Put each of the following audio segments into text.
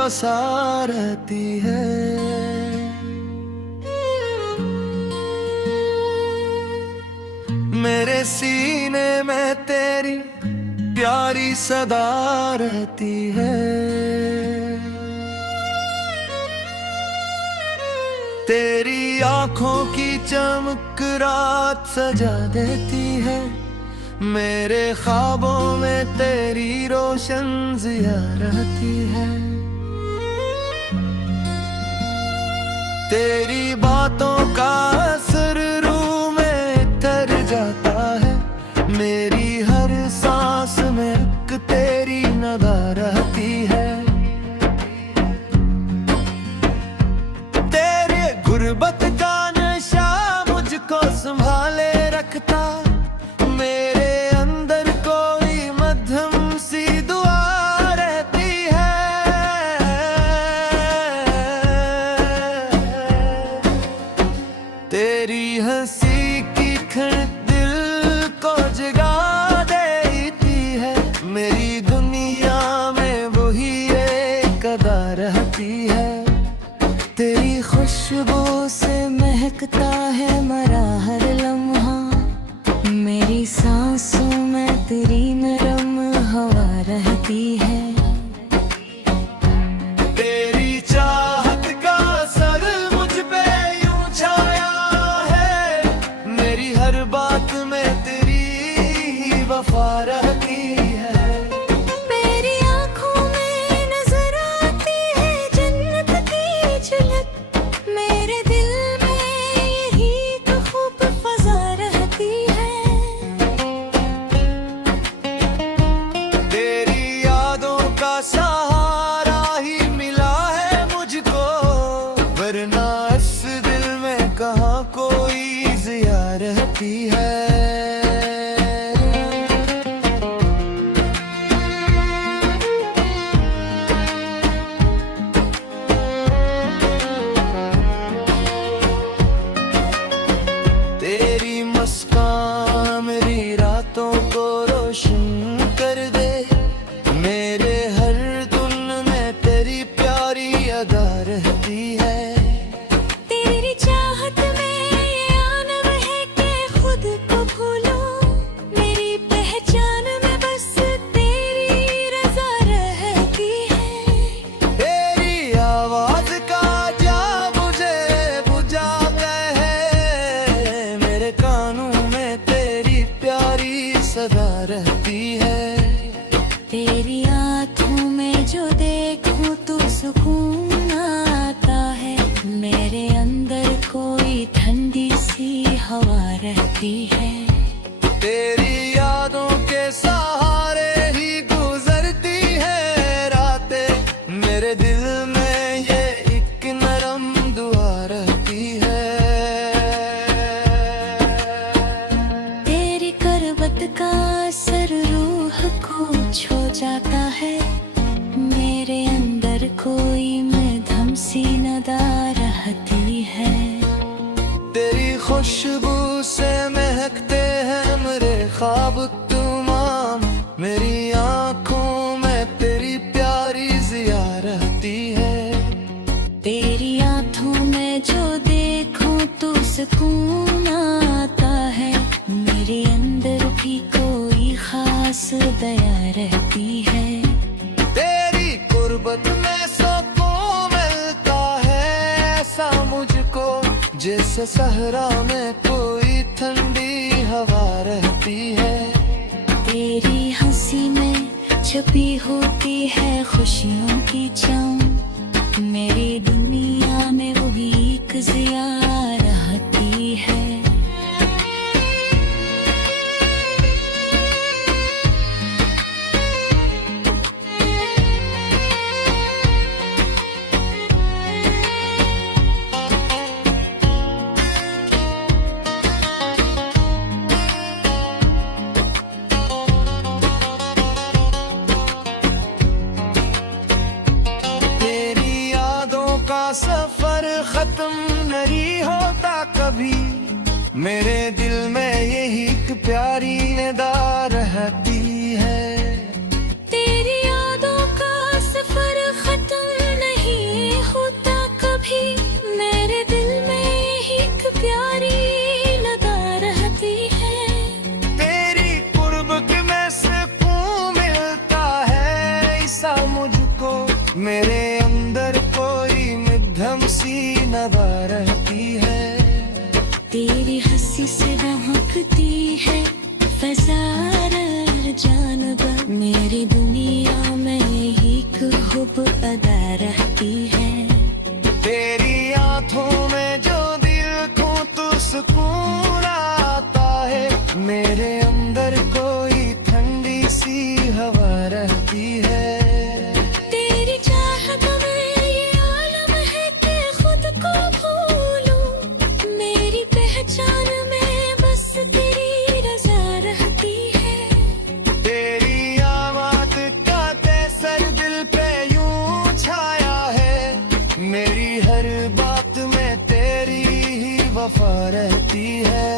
बसा रहती है। मेरे सीने में तेरी प्यारी सदा रहती है। तेरी आंखों की चमक रात सजा देती है। मेरे ख्वाबों में तेरी रोशन जिया रहती है। तेरी बातों का असर रूह में उतर जाता है। मेरी हर सांस में एक तेरी नगा रहती है। तेरे गुर्बत का नशा मुझको संभाले रखता। मेरे अंदर कोई मध्यम सी दुआ रहती है। तेरी हंसी की खिड़की दिल को जगा देती है। मेरी दुनिया में वही एक अदा रहती है। तेरी खुशबू से महकता है मरा हर लम्हा। मेरी सांसों में तेरी नरम हवा रहती है। तेरी चाहत का असर मुझ पे यूं छाया है। मेरी हर बात में तेरी वफा रहती है। मेरी आँखों में नजर आती है जन्नत की झलक। मेरे दिल में यही तो खूब फजा रहती है। तेरी यादों का सहारा ही मिला है मुझको, वरना इस दिल में कहाँ कोई जिया रहती है। तेरी मुस्कान मेरी रातों को रोशन कर दे। मेरे हर धुन में तेरी प्यारी अदा रहती है। तेरी चाहत में ये आनव है कि खुद को भूलूं। मेरी पहचान में बस तेरी रजा रहती है। तेरी आवाज का जा मुझे बुझा है। मेरे कानों में तेरी प्यारी सदा रहती है। तेरी आँखों में जो देखूं तो सुकून आता है। मेरे अंदर कोई ठंडी सी हवा रहती है। तेरी यादों के सहारे ही गुजरती है रातें। मेरे दिल में ये एक नरम दुआ रहती है। तेरी करवत का असर रूह को छू जाता है। मेरे अंदर कोई मधुम सी नदा रहती है। तेरी खुशबू से महकते हैं मेरे ख्वाब तमाम। मेरी आंखों में तेरी प्यारी जिया रहती है। तेरी आँखों में जो देखूं तो सुकून आता है। मेरे अंदर भी कोई खास दया रहती है। तेरी गुर्बत में सुकून मिलता है ऐसा मुझको, जैसे सहरा में कोई ठंडी हवा रहती है। तेरी हंसी में छुपी होती है खुशियों की चमक। मेरी दुनिया में वही एक जिया रहती है। सफर खत्म नहीं होता कभी। मेरे दिल में यही एक प्यारी निदा रहती है। तेरी यादों का सफर खत्म उड़ती है फसार जानब, मेरी दुनिया में ही खूब अदा रहती है। तेरी आंखों में जो दिल को तो सुकून आता है, मेरे अंदर कोई ठंडी सी हवा रहती है। तेरी चाहत में ये आलम है कि खुद को भूलूं, मेरी पहचान में बस तेरी रजा रहती है। तेरी आवाज का तैसर दिल पे यूं छाया है, मेरी हर बात में तेरी ही वफा रहती है।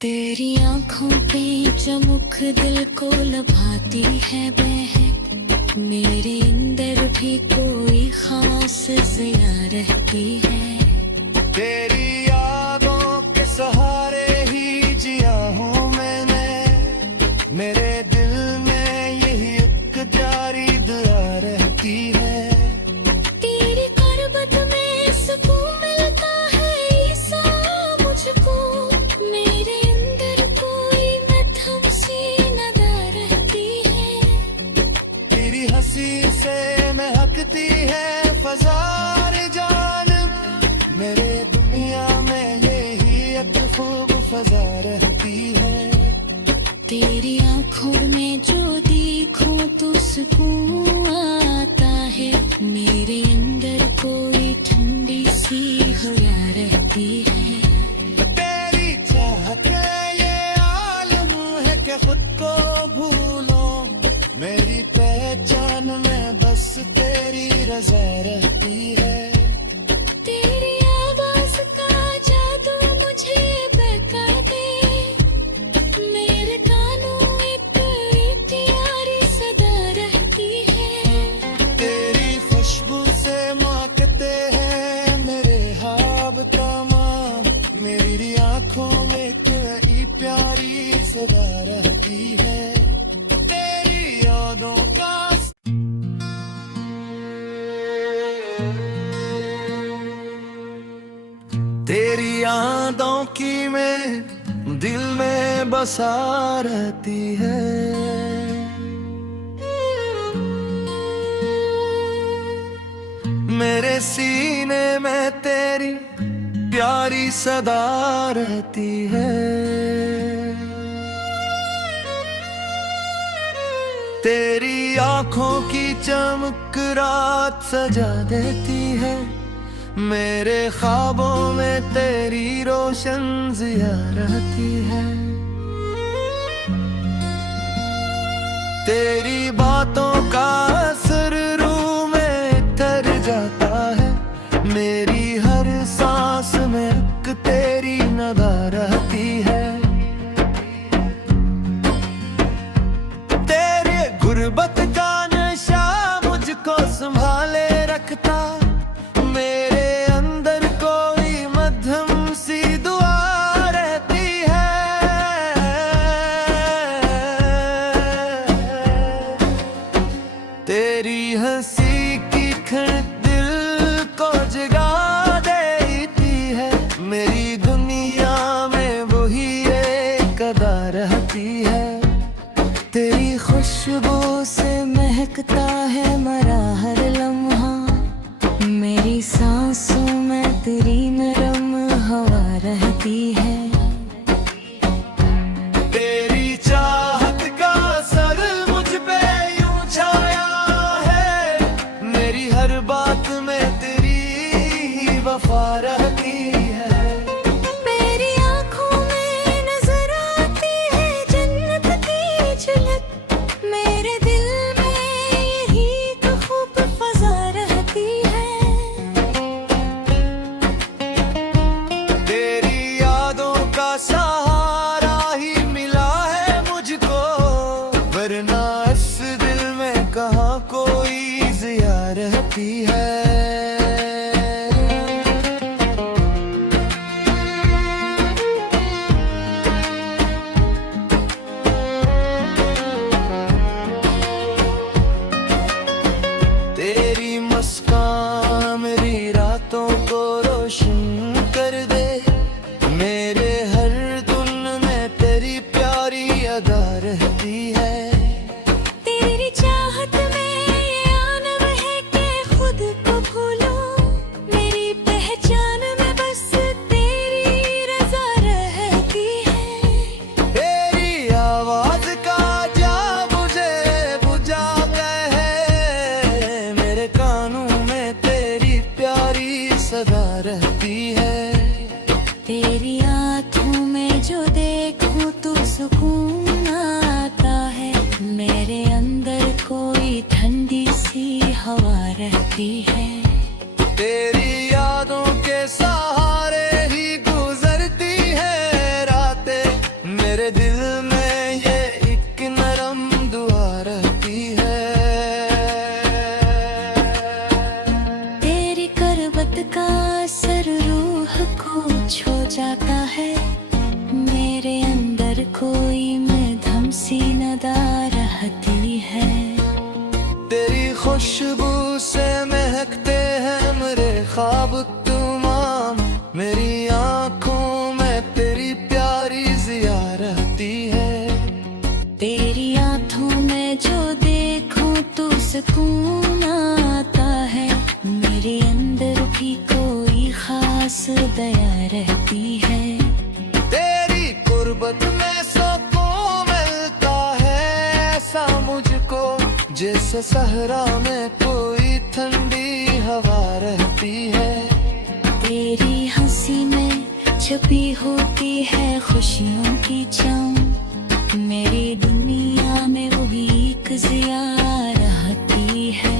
तेरी आंखों पे चमक दिल को लभाती है बहक, मेरे अंदर भी कोई खास ज़िया रहती है। तेरी यादों के सहारे ही जिया हूँ मैंने, मेरे दिल में यही एक प्यारी दुआ रहती है। तेरी करबत में सुकून मिलता है ईसा मुझको, मेरे अंदर कोई मध्यम सी नदा रहती है। तेरी हंसी से महकती है फजार जानब, मेरे दुनिया में यही एक खूब फजा रहती है। तेरी आंखों में जो देखूं तो सुकून आता है, मेरे अंदर कोई ठंडी सी हवा रहती है। तेरी चाहत ये आलम है कि खुद को भूलो, मेरी पहचान में बस तेरी रजा रहती है। तेरी आवाज का जादू मुझे बहका दे, मेरे कानों में प्यारी सदा रहती है। तेरी खुशबू से महकते हैं मेरे ख्वाब तमाम, मेरी आंखों में कोई प्यारी सदा रहती है। तेरी यादों का तेरी यादों की मैं दिल में बसा रहती है। मेरे सीने में तेरी प्यारी सदा रहती है। तेरी आंखों की चमक रात सजा देती है, मेरे ख्वाबों में तेरी रोशन ज़िया रहती है। तेरी बातों का असर रूह में उतर जाता है, मेरी हर सांस में एक तेरी नदा रहती है। तेरे गुर्बत का नशा मुझको संभाले रखता, मेरे अंदर कोई मध्यम सी दुआ रहती है। तेरी हंसी की खड़क दिल को जगा देती है, मेरी दुनिया में वही एक अदा रहती है। तेरी खुशबू से महकता है मरा हर लम्हा, मेरी सांसों में तेरी नरम हवा रहती है। तेरी चाहत का असर मुझ पे यूं छाया है, मेरी हर बात में तेरी ही वफा रहती है। मेरी आँखों में नजर आती है जन्नत की झलक, मेरे दिल में यही तो खूब फजा रहती है। तेरी यादों का सहारा ही मिला है मुझको, वरना इस दिल में कहाँ कोई ज़िया रहती है। रहती है। तेरी यादों के सहारे ही गुजरती है रातें, मेरे दिल में ये एक नरम दुआ रहती है। तेरी करवत का असर रूह को छू जाता है, मेरे अंदर कोई मधम सी नदा रहती है। तेरी खुशबू से महकते हैं मेरे ख्वाब तमाम, मेरी आंखों में तेरी प्यारी जिया रहती है। तेरी आँखों में जो देखूं तो सुकून आता है, मेरे अंदर भी कोई खास दया रहती है। तेरी कुर्बत में सुकून मिलता है ऐसा मुझको, जैसे सहरा में कोई ठंडी हवा रहती है। तेरी हंसी में छुपी होती है खुशियों की चमक, मेरी दुनिया में वही एक जिया रहती है।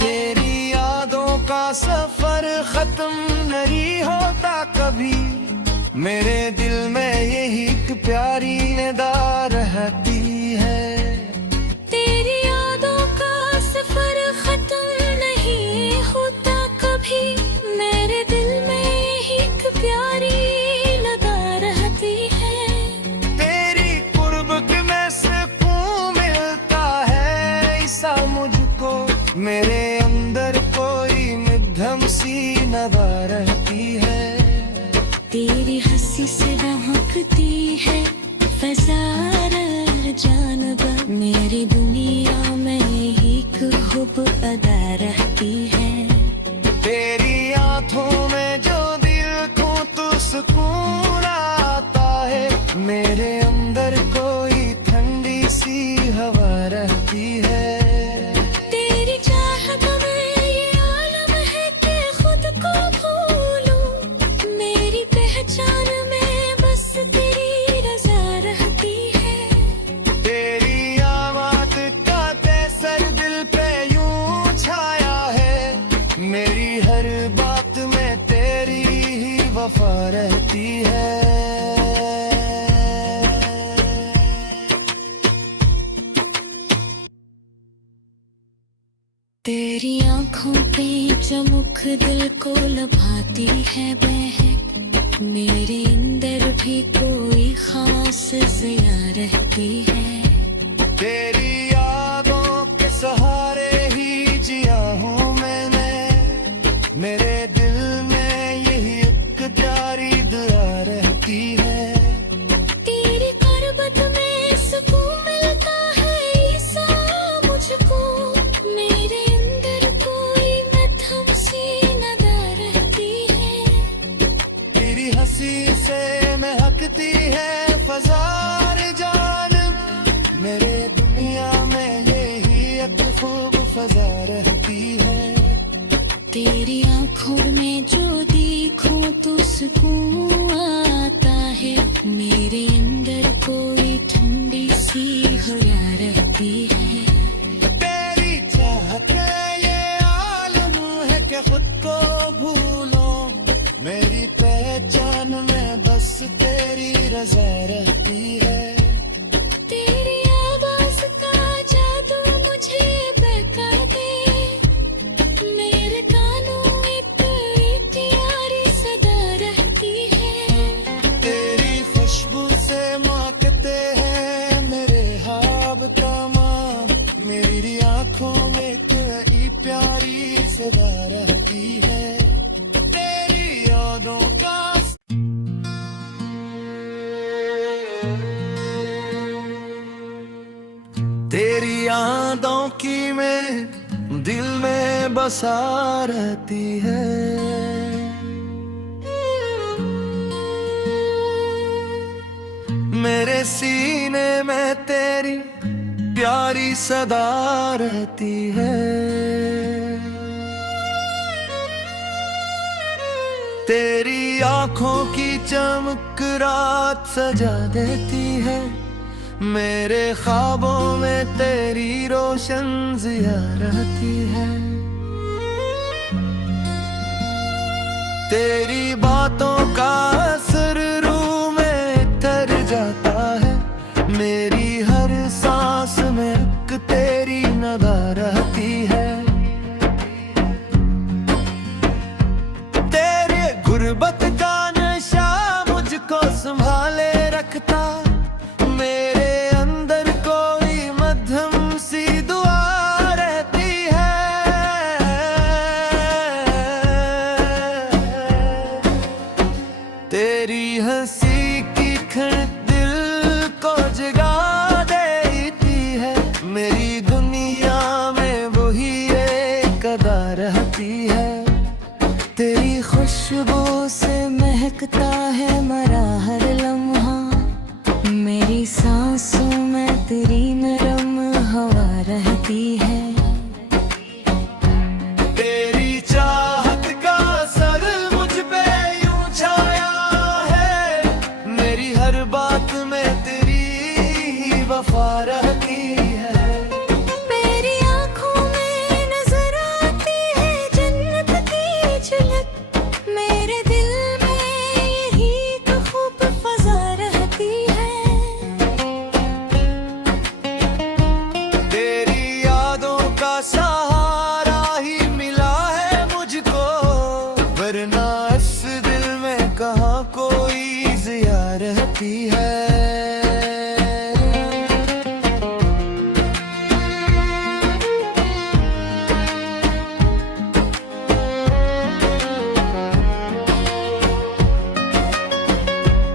तेरी यादों का सफर खत्म नहीं होता कभी, मेरे दिल में यही एक प्यारी निदा रहती है। तेरी यादों का सफर खत्म नहीं होता कभी, मेरे दिल में एक प्यारी नदा रहती है। तेरी कुर्बत में सुकून मिलता है ऐसा मुझको, मेरे अंदर कोई मध्यम सी नवा रहती है। तेरी हंसी से महकती है फज़ार जानब, मेरी दुनिया में एक खूब अदा रहती है। तेरी आंखों में जो देखूं तो सुकून आता है, मेरे अंदर कोई ठंडी सी हवा रहती है। तेरी चाहत में ये आलम है कि खुद को भूलूं, मेरी पहचान में बस तेरी रज़ा रहती है। तेरी आवाज़ का तसर दिल पे यूं छाया है, मेरी हर बात में तेरी ही वफा रहती है। तेरी आँखों पे चमक दिल को लभाती है बहक, मेरे अंदर भी कोई खास जिया रहती है। तेरी यादों के सहारे ही जिया हूँ मैंने, मेरे दिल में यही एक प्यारी दुआ रहती है। तेरी करबत में सुकून मिलता है ईसा मुझको, मेरे अंदर कोई मध्यम सी नदा रहती है। तेरी हंसी से महकती है फज़ार जानब, मेरे दुनिया में यही एक खूब फज़ा रहती है। तेरी आँखों में जो देखूं तो सुकून आता है, मेरे अंदर कोई ठंडी सी हवा रहती है। तेरी चाहत ये आलम है कि खुद को भूलो, मेरी पहचान में बस तेरी रज़ा रहती है। तेरी आवाज़ का जादू मुझे बहका दे, मेरे कानों में कोई प्यारी सदा रहती है। तेरी खुशबू से महकते हैं मेरे ख्वाब तमाम, मेरी आंखों में कोई प्यारी सदा रहती है। तेरी यादों का तेरी यादों की में दिल में बसा रहती है। मेरे सीने में तेरी प्यारी सदा रहती है। तेरी आंखों की चमक रात सजा देती है। मेरे ख्वाबों में तेरी रोशन जिया रहती है। तेरी बातों का असर रूह में उतर जाता है। मेरी हर सांस में एक तेरी नगा रहती है। तेरे गुर्बत का नशा मुझको संभाले रखता। मेरे अंदर कोई मध्यम सी दुआ रहती है। तेरी हंसी की खिड़की दिल को जगा देती है। मेरी दुनिया में वही एक अदा रहती है। तेरी खुशबू से महकता है मरा हर लम्हा। मेरी सांसों में तेरी नरम हवा रहती है। तेरी चाहत का असर मुझ पे यूं छाया है। मेरी हर बात में तेरी ही वफा रहती है। मेरी आँखों में नजर आती है जन्नत की झलक। मेरे दिल में यही तो खूब फजा रहती है। तेरी यादों का सहारा ही मिला है मुझको। वरना इस दिल में कहाँ कोई जिया रहती है।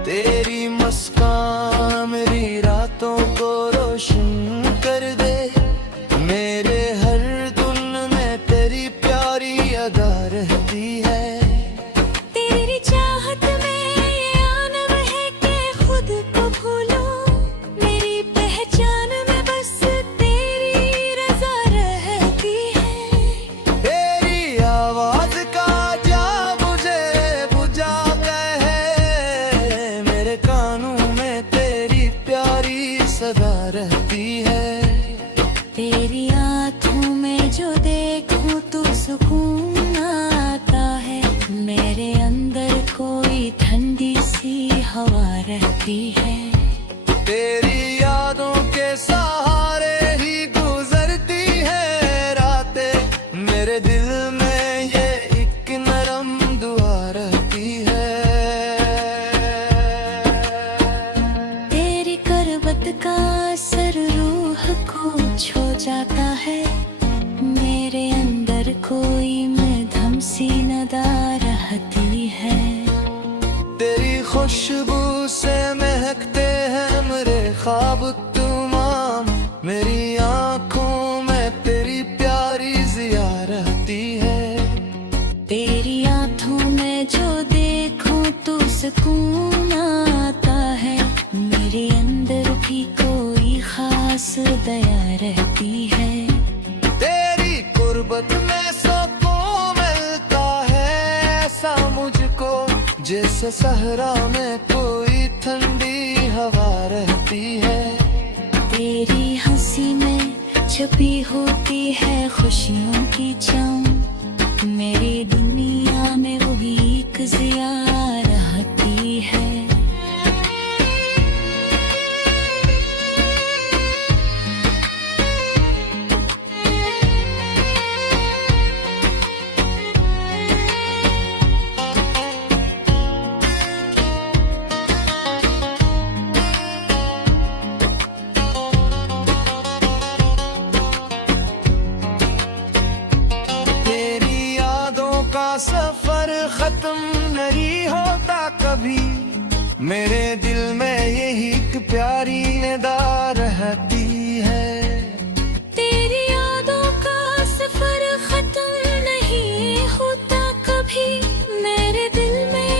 तेरी मुस्कान मेरी रातों को रोशन कर दे। मेरे हर धुन में तेरी प्यारी अदा रहती है। तेरी चाहत में ये आनम है कि खुद को भूलो। मेरी पहचान में बस तेरी रजा रहती है। तेरी आवाज का जा मुझे बुझा कहे। मेरे कानों में तेरी प्यारी सदा रहती है। तेरी आँखों में जो देखूं तो सुकून आता है। मेरे अंदर कोई ठंडी सी हवा रहती है। तेरी यादों के सहारे ही गुजरती है रातें। मेरे दिल में ये एक नरम दुआ रहती है। तेरी करवत का असर रूह को छू जाता है। मेरे अंदर कोई मधम सी नदा रहती है। तेरी खुशबू से महकते हैं मेरे ख्वाब तमाम। मेरी आंखों में तेरी प्यारी जिया रहती है। तेरी आँखों में जो देखूं तो सुकून आता है। मेरे अंदर भी कोई खास दया रहती है। तेरी गुर्बत में सुकून मिलता है ऐसा मुझको। जैसे सहरा में कोई ठंडी हवा रहती है। तेरी हंसी में छुपी होती है खुशियों की चमक। मेरी दुनिया में वही एक जिया रहती है। तेरी यादों का सफर खत्म नहीं होता कभी। मेरे दिल में यही एक प्यारी निदा रहती है। तेरी यादों का सफर खत्म नहीं होता कभी। मेरे दिल में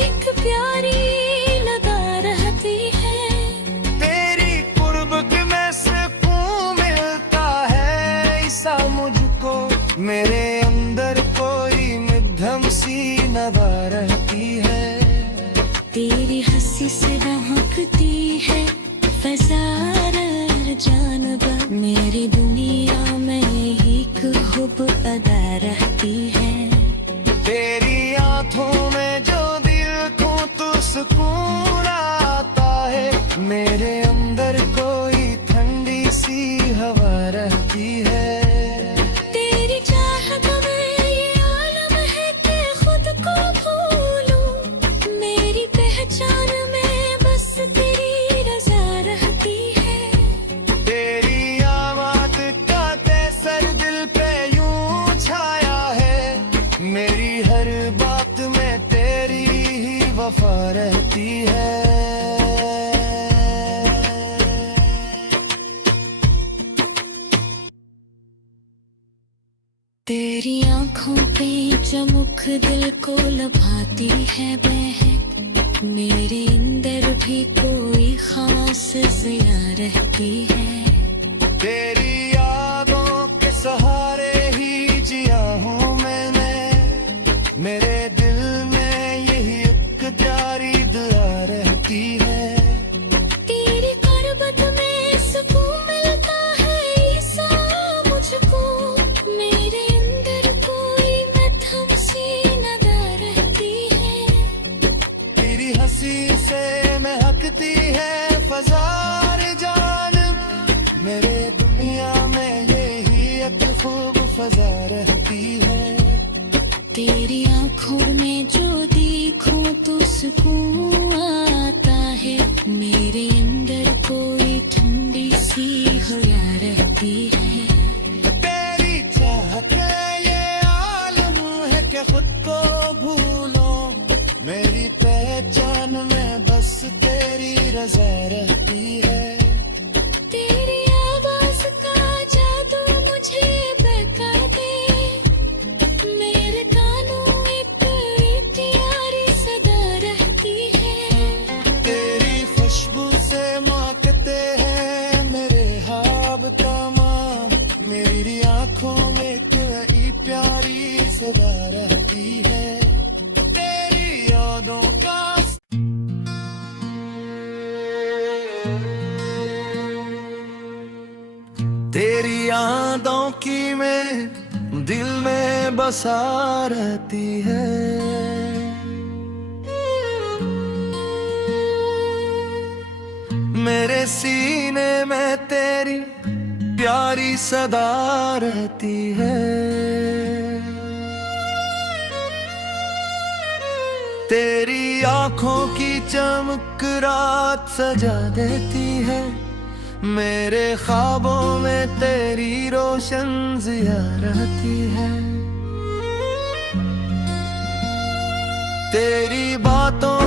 एक प्यारी नदा रहती है। तेरी हंसी से महकती है फज़ार जानबा, मेरी दुनिया में एक खूब अदा रहती है। तेरी आंखों में जो दिल को तो सुकून आता है, मेरे अंदर कोई ठंडी सी हवा रहती है। तेरी चाहत में ये आलम है कि खुद को भूलूं, मेरी पहचान में बस तेरी रज़ा रहती है। तेरी आवाज़ का तैसर दिल पे यूं छाया है, मेरी हर बात में तेरी ही वफा रहती है। तेरी आंखों पे चमक दिल को लभाती है बहक, मेरे अंदर भी कोई खास ज़िया रहती है। तेरी यादों के सहारे ही जिया हूँ मैंने, मेरे दिल में यही एक प्यारी दुआ रहती है। तेरी करबत में सुकून मिलता है ईसा मुझको, मेरे अंदर कोई मध्यम सी नदा रहती है। तेरी हंसी से महकती है फज़ार जानब, मेरे दुनिया में यही एक खूब फज़ा रहती है। तेरी आंखों में जो देखूं तो सुकून आता है, मेरे अंदर कोई ठंडी सी हवा रहती है। तेरी चाहत ये आलम है कि खुद को भूलो, मेरी पहचान में बस तेरी रज़ा रहती है। तेरी आवाज़ का जादू मुझे बहका दे, मेरे कानों में प्यारी सदा रहती है। तेरी खुशबू से महकते हैं मेरे ख्वाब तमाम, मेरी आंखों में कोई प्यारी सदा रहती है। तेरी यादों का तेरी यादों की मैं दिल में बसा रहती है। मेरे सीने में तेरी प्यारी सदा रहती है। तेरी आंखों की चमक रात सजा देती है, मेरे ख्वाबों में तेरी रोशन ज़िया रहती है। तेरी बातों